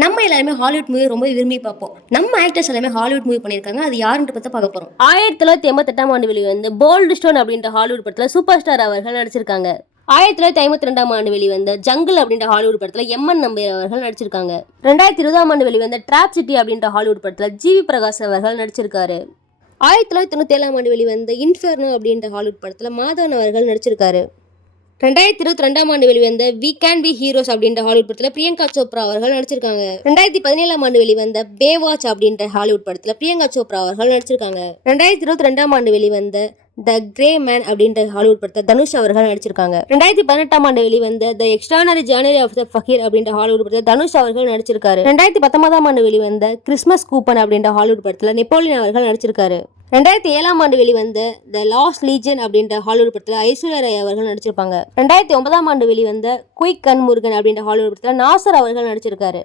நம்ம எல்லாருமே Hollywood movie ரொம்ப விரும்பி பார்ப்போம். நம்ம ஆக்டர்ஸ் எல்லாமே ஹாலிவுட் மூவி பண்ணியிருக்காங்க. அது யாருன்னு பற்றி பார்க்க போகிறோம். 1988 வெளிவந்த போல்டு ஸ்டோன் அப்படின்ற ஹாலிவுட் படத்துல சூப்பர் ஸ்டார் அவர்கள் நடிச்சிருக்காங்க. 1952 வெளிவந்த ஜங்கிள் அப்படின்ற ஹாலிவுட் படத்துல எம்என் நம்பியார் அவர்கள் நடிச்சிருக்காங்க. 2020 வெளிவந்த டிராப் சிட்டி அப்படின்ற ஹாலிவுட் படத்துல ஜிவி பிரகாஷ் அவர்கள் நடிச்சிருக்காரு. 1997 வெளிவந்த இன்ஃபெர்னோ அப்படின்ற ஹாலிவுட் படத்துல மாதவன் அவர்கள் நடிச்சிருக்காரு. 2022 வெளிவந்த வி கேன் பி ஹீரோஸ் அப்படின்ற ஹாலிவுட் படத்துல பிரியங்கா சோப்ரா அவர்கள் நடிச்சிருக்காங்க. 2017 வெளிவந்த பேவாட்ச் அப்படின்ற ஹாலிவுட் படத்துல பிரியங்கா சோப்ரா அவர்கள் நடிச்சிருக்காங்க. 2022 வெளிவந்த த கிரே மேன் அப்படின்ற ஹாலிவுட் படத்தை தனுஷ் அவர்கள் நடிச்சிருக்காங்க. 2018 வெளிவந்த த எக்ஸ்ட்ரானரி ஜேர்னி ஆஃப் த ஃபகீர் அப்படின்ற ஹாலிவுட் படத்தில் தனுஷ் அவர்கள் நடிச்சிருக்காரு. 2019 வெளிவந்த கிறிஸ்மஸ் கூப்பன் அப்படின்ற ஹாலிவுட் படத்தில் நெப்போலியன் அவர்கள் நடிச்சிருக்காரு. 2007 வெளிவந்த த லாஸ்ட் லீஜன் அப்படின்ற ஹாலிவுட் படத்தில் ஐஸ்வர்யா ராய் அவர்கள் நடிச்சிருப்பாங்க. 2009 வெளிவந்த குயிக் கண் முருகன் அப்படின்ற ஹாலிவுட் படத்தில் நாசர் அவர்கள் நடிச்சிருக்காரு.